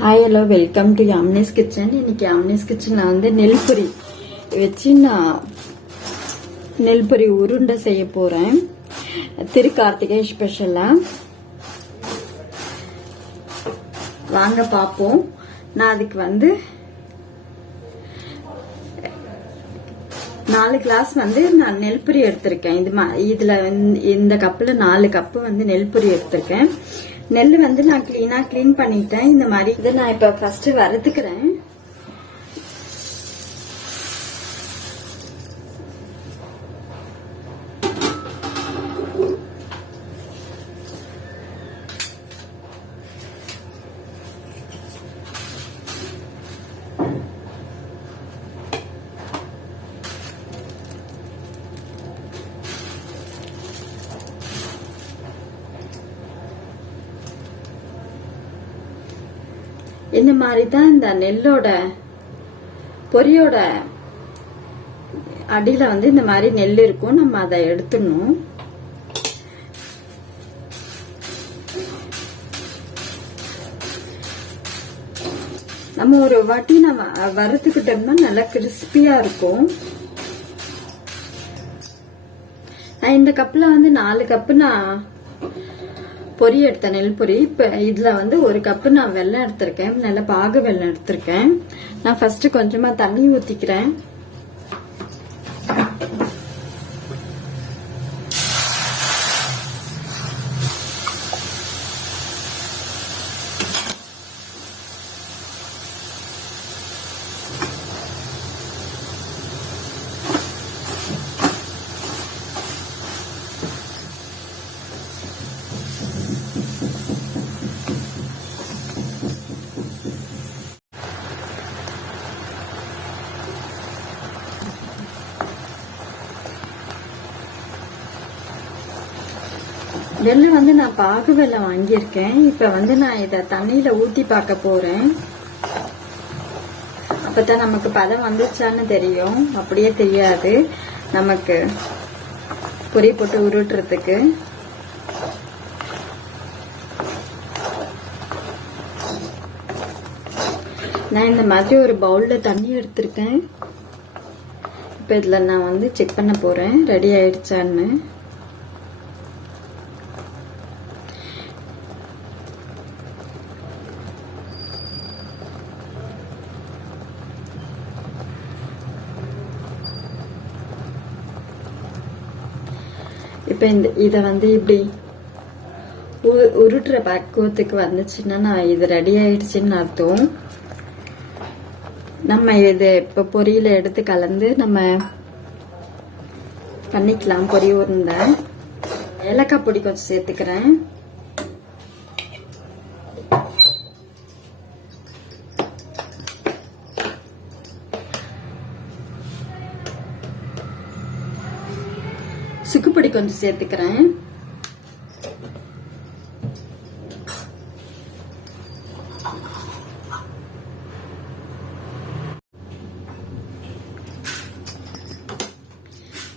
Hi hello welcome to Yamini's kitchen. இன்னைக்கு யாமினிஸ் கிச்சனில் வந்து நெல்பொரி வச்சு நான் நெல்பொரி உருண்டை செய்ய போகிறேன். திரு கார்த்திகை ஸ்பெஷலாக வாங்க பார்ப்போம். நான் அதுக்கு வந்து 4 கிளாஸ் வந்து நான் நெல்பொரி எடுத்திருக்கேன். இதுல இந்த கப்பில் 4 கப்பு வந்து நெல்பொரி எடுத்திருக்கேன். நெல் வந்து நான் கிளீன் பண்ணிட்டேன். இந்த மாதிரி இதை நான் இப்ப ஃபர்ஸ்ட் வறுத்துக்கிறேன். இந்த மாதிரி தான் இந்த நெல்லோட பொரியோட அடியில வந்து இந்த மாதிரி நெல் இருக்கும். நம்ம அதை எடுத்துடணும். நம்ம ஒரு வாட்டி நம்ம வறுத்துக்கிட்டோம்னா நல்லா கிறிஸ்பியா இருக்கும். நான் இந்த கப்ல வந்து 4 கப்பு நான் பொரி எடுத்தேன், நெல் பொரி. இப்ப இதுல வந்து 1 கப்பு நான் வெல்லம் எடுத்திருக்கேன். நல்ல பாகு வெல்லம் எடுத்திருக்கேன். நான் ஃபர்ஸ்ட் கொஞ்சமா தண்ணி ஊத்திக்கிறேன். வெல்லம் வந்து நான் பாகு வெல்லம் வாங்கியிருக்கேன். இப்ப வந்து நான் இத தண்ணியில ஊத்தி பார்க்க போறேன். அப்பதான் நமக்கு பதம் வந்துச்சான்னு தெரியும். அப்படியே தெரியாது நமக்கு பொரி போட்டு உருட்டுறதுக்கு. நான் இந்த மாதிரி ஒரு பவுல்ல தண்ணி எடுத்திருக்கேன். இப்ப இதுல நான் வந்து செக் பண்ண போறேன் ரெடி ஆயிடுச்சான்னு. இப்ப இத வந்து இப்படி உருட்டுற பக்குவத்துக்கு வந்துச்சுன்னா நான் இது ரெடி ஆயிடுச்சுன்னு அர்த்தம். நம்ம இது இப்ப பொரியில எடுத்து கலந்து நம்ம பண்ணிக்கலாம். பொரி உருண்டை. ஏலக்காய் பொடி கொஞ்சம் சேர்த்துக்கிறேன். சுக்குப்பொடி கொஞ்சம் சேர்த்துக்கிறேன்.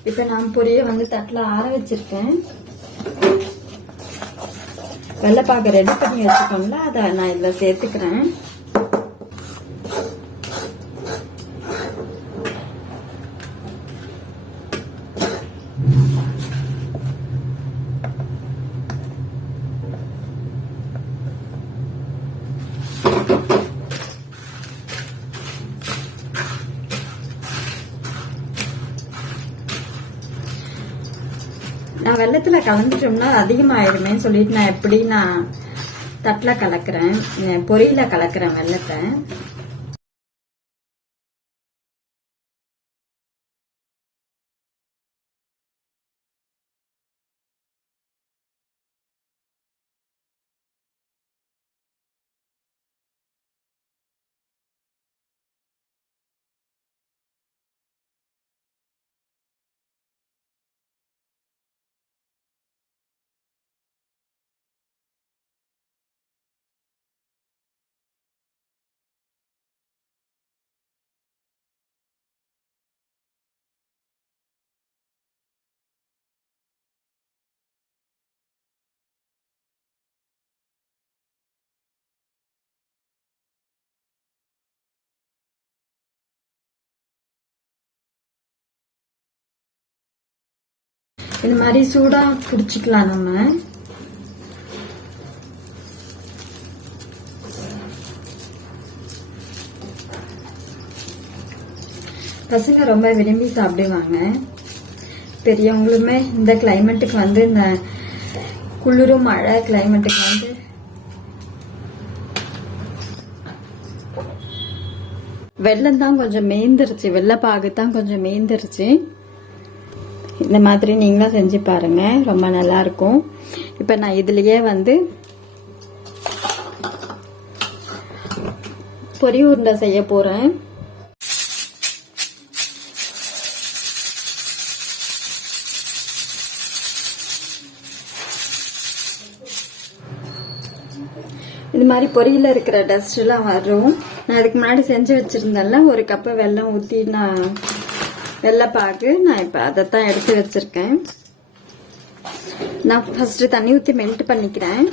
இப்ப நான் பொரிய வந்து தட்டுல ஆற வச்சிருக்கேன். வெள்ளைப்பாக ரெடி பண்ணி வச்சுக்கோங்களா, அதை நான் இதுல சேர்த்துக்கிறேன். நான் வெள்ளத்துல கலந்துட்டோம்னா அதிகமாயிருமே சொல்லிட்டு நான் எப்படி நான் தட்டுல கலக்குறேன், பொரியில கலக்குறேன் வெள்ளத்தை. இது மாதிரி சூடா குடிச்சுக்கலாம் நம்ம. பசங்க ரொம்ப விரும்பி சாப்பிடுவாங்க. பெரியவங்களுமே இந்த கிளைமேட்டுக்கு வந்து, இந்த குளிரும் மழை கிளைமேட்டுக்கு வந்து வெள்ளம் தான் கொஞ்சம் மேய்ந்துருச்சு, வெள்ளைப்பாகு தான் கொஞ்சம் மேய்ந்துருச்சு. இந்த மாதிரி நீங்களும் செஞ்சு பாருங்க, ரொம்ப நல்லா இருக்கும். இப்ப நான் இதுலயே வந்து பொரி உருண்டை செய்ய போறேன். இது மாதிரி பொரியில இருக்கிற டஸ்ட் எல்லாம் வரும். நான் அதுக்கு முன்னாடி செஞ்சு வச்சிருந்தேன்ல, ஒரு கப்பு வெல்லம் ஊத்தி நான் வெள்ளைப்பாகு, நான் இப்ப அதைத்தான் எடுத்து வச்சிருக்கேன். நான் ஃபர்ஸ்ட் தண்ணி ஊத்தி மெல்ட் பண்ணிக்கிறேன்.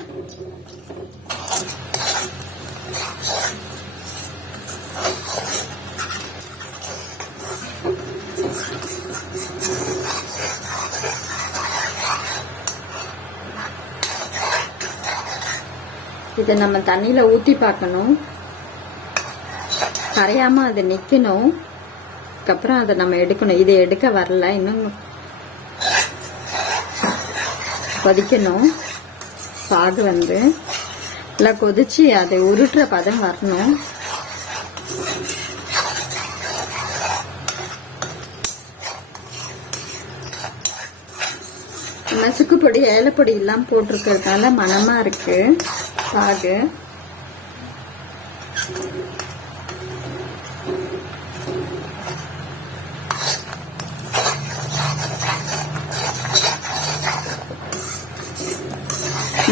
இதை நம்ம தண்ணியில ஊத்தி பார்க்கணும், கரையாம அது நிக்கணும். அதுக்கப்புறம் அதை நம்ம எடுக்கணும். இதை எடுக்க வரல, இன்னும் கொதிக்கணும். பாகு வந்து நல்லா கொதிச்சு அதை உருட்டுற பதம் வரணும். மசுக்கு பொடி, ஏலப்பொடி எல்லாம் போட்டிருக்கிறதுனால மணமா இருக்கு பாகு.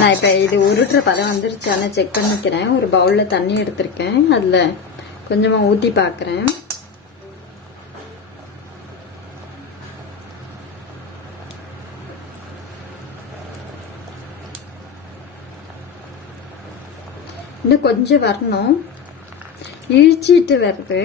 நான் இப்ப இது உருட்டுற பதம் வந்துருச்சான்னு செக் பண்ணிக்கிறேன். ஒரு பவுல்ல தண்ணி எடுத்திருக்கேன், அதுல கொஞ்சமா ஊத்தி பாக்குறேன். இன்னும் கொஞ்சம் வரணும், இழிச்சிட்டு வருது.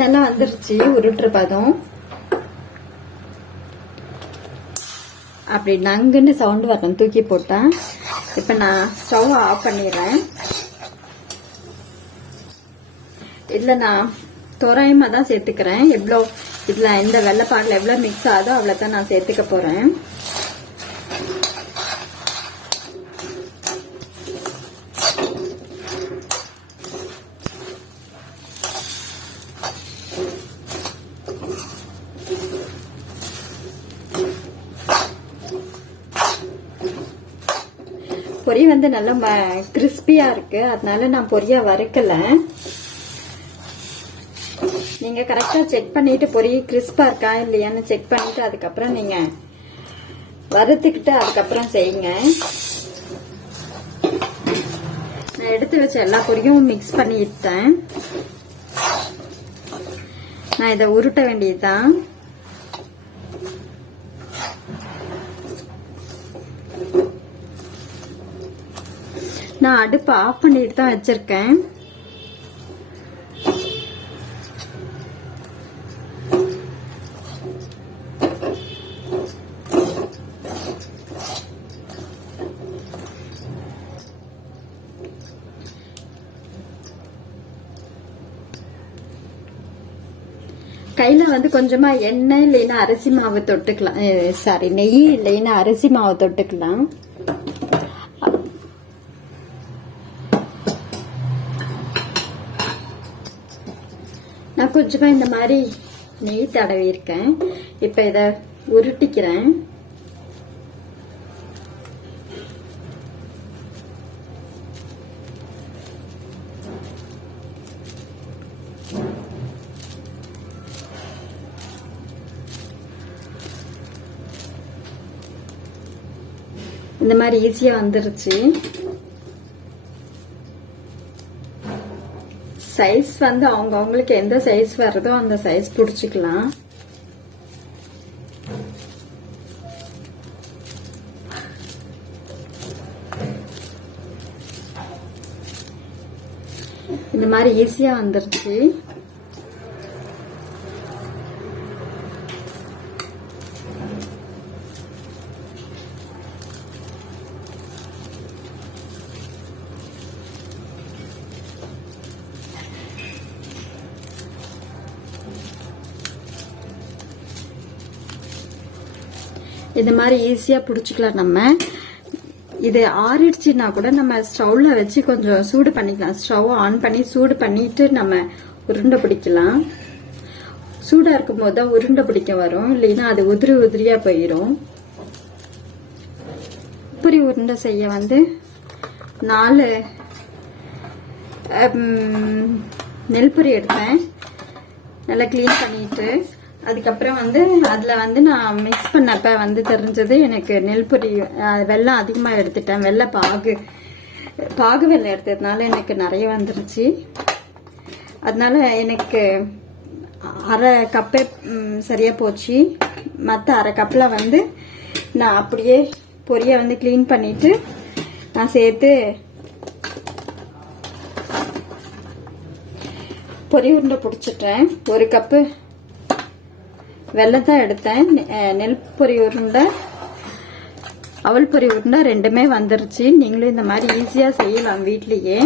நல்லா வந்துருச்சு உருட்டுற பதம். அப்படி நங்குன்னு சவுண்ட் வரணும் தூக்கி போட்டா. இப்ப நான் ஸ்டவ் ஆஃப் பண்ணிடுறேன். இதுல நான் தோராயமா தான் சேர்த்துக்கிறேன். எவ்வளோ இதுல இந்த வெள்ளைப்பாகுல எவ்வளவு மிக்ஸ் ஆகுதோ அவ்வளவுதான் நான் சேர்த்துக்க போறேன். பொரி வந்து நல்லா கிறிஸ்பியா இருக்கு, அதனால நான் பொரியா வறுக்கல. நீங்க கரெக்டா செக் பண்ணிட்டு பொரி கிறிஸ்பா இருக்கா இல்லையான்னு செக் பண்ணிட்டு அதுக்கப்புறம் நீங்க வறுத்துக்கிட்டு அதுக்கப்புறம் செய்யுங்க. நான் எடுத்து வச்ச எல்லா பொரியும் மிக்ஸ் பண்ணிட்டேன். நான் இதை உருட்ட வேண்டியதுதான். நான் அடுப்பு ஆஃப் பண்ணிட்டு தான் வச்சிருக்கேன். கையில வந்து கொஞ்சமா எண்ணெய் இல்லைன்னா அரிசி மாவு தொட்டுக்கலாம், சாரி நெய் இல்லைன்னா அரிசி மாவு தொட்டுக்கலாம். நான் கொஞ்சமா இந்த மாதிரி நெய் தடவி இருக்கேன். இப்ப இத உருட்டிக்கிறேன். இந்த மாதிரி ஈஸியா வந்துருச்சு. சைஸ் வந்து அவங்களுக்கு எந்த சைஸ் வருதோ அந்த சைஸ் பிடிச்சிக்கலாம். இந்த மாதிரி ஈஸியா வந்துருச்சு. இந்த மாதிரி ஈஸியா புடிச்சுக்கலாம். நம்ம இது ஆறிடுச்சுன்னா கூட நம்ம ஸ்டவ்ல வச்சு கொஞ்சம் சூடு பண்ணிக்கலாம். ஸ்டவ் ஆன் பண்ணி சூடு பண்ணிட்டு நம்ம உருண்டை பிடிக்கலாம். சூடா இருக்கும் போது தான் உருண்டை பிடிக்க வரும், இல்லைன்னா அது உதிரி உதிரியா போயிடும். பொரி உருண்டை செய்ய வந்து 4 நெல் பொரி எடுத்தேன். நல்லா கிளீன் பண்ணிட்டு அதுக்கப்புறம் வந்து அதுல வந்து நான் மிக்ஸ் பண்ணப்ப வந்து தெரிஞ்சது எனக்கு நெல் பொரி வெல்லம் அதிகமா எடுத்துட்டேன். பாகு வெல்லம் எடுத்ததுனால எனக்கு நிறைய வந்துருச்சு. அதனால எனக்கு அரை கப்பே சரியா போச்சு. மற்ற அரை கப்ல வந்து நான் அப்படியே பொரியை வந்து கிளீன் பண்ணிட்டு நான் சேர்த்து பொரி உருண்டை பிடிச்சிட்டேன். 1 கப்பு வெல்லம் தான் எடுத்தேன். நெல் பொரி உருண்டை அவல் பொரி உருண்டை ரெண்டுமே வந்துருச்சு. நீங்களும் இந்த மாதிரி ஈஸியா செய்யலாம் வீட்லயே.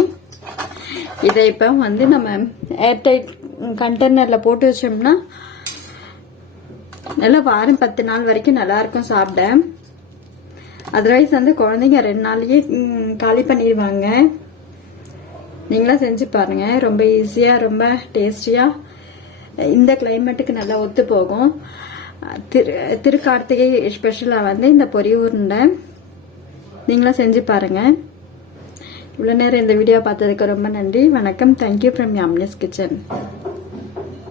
இதை இப்ப வந்து நம்ம ஏர்டைட் கண்டெய்னர்ல போட்டு வச்சோம்னா நல்லா வாரம் 10 நாள் வரைக்கும் நல்லா இருக்கும் சாப்பிட. அதர்வைஸ் வந்து குழந்தைங்க 2 நாள்லயே காலி பண்ணிடுவாங்க. நீங்களா செஞ்சு பாருங்க. ரொம்ப ஈஸியா ரொம்ப டேஸ்டியா இந்த கிளைமேட்டுக்கு நல்லா ஒத்து போகும். திரு கார்த்திகை ஸ்பெஷலா வந்து இந்த பொரி உருண்டை நீங்களா செஞ்சு பாருங்க. இவ்வளவு நேரம் இந்த வீடியோ பார்த்ததுக்கு ரொம்ப நன்றி. வணக்கம். Thank you from Yamini's kitchen.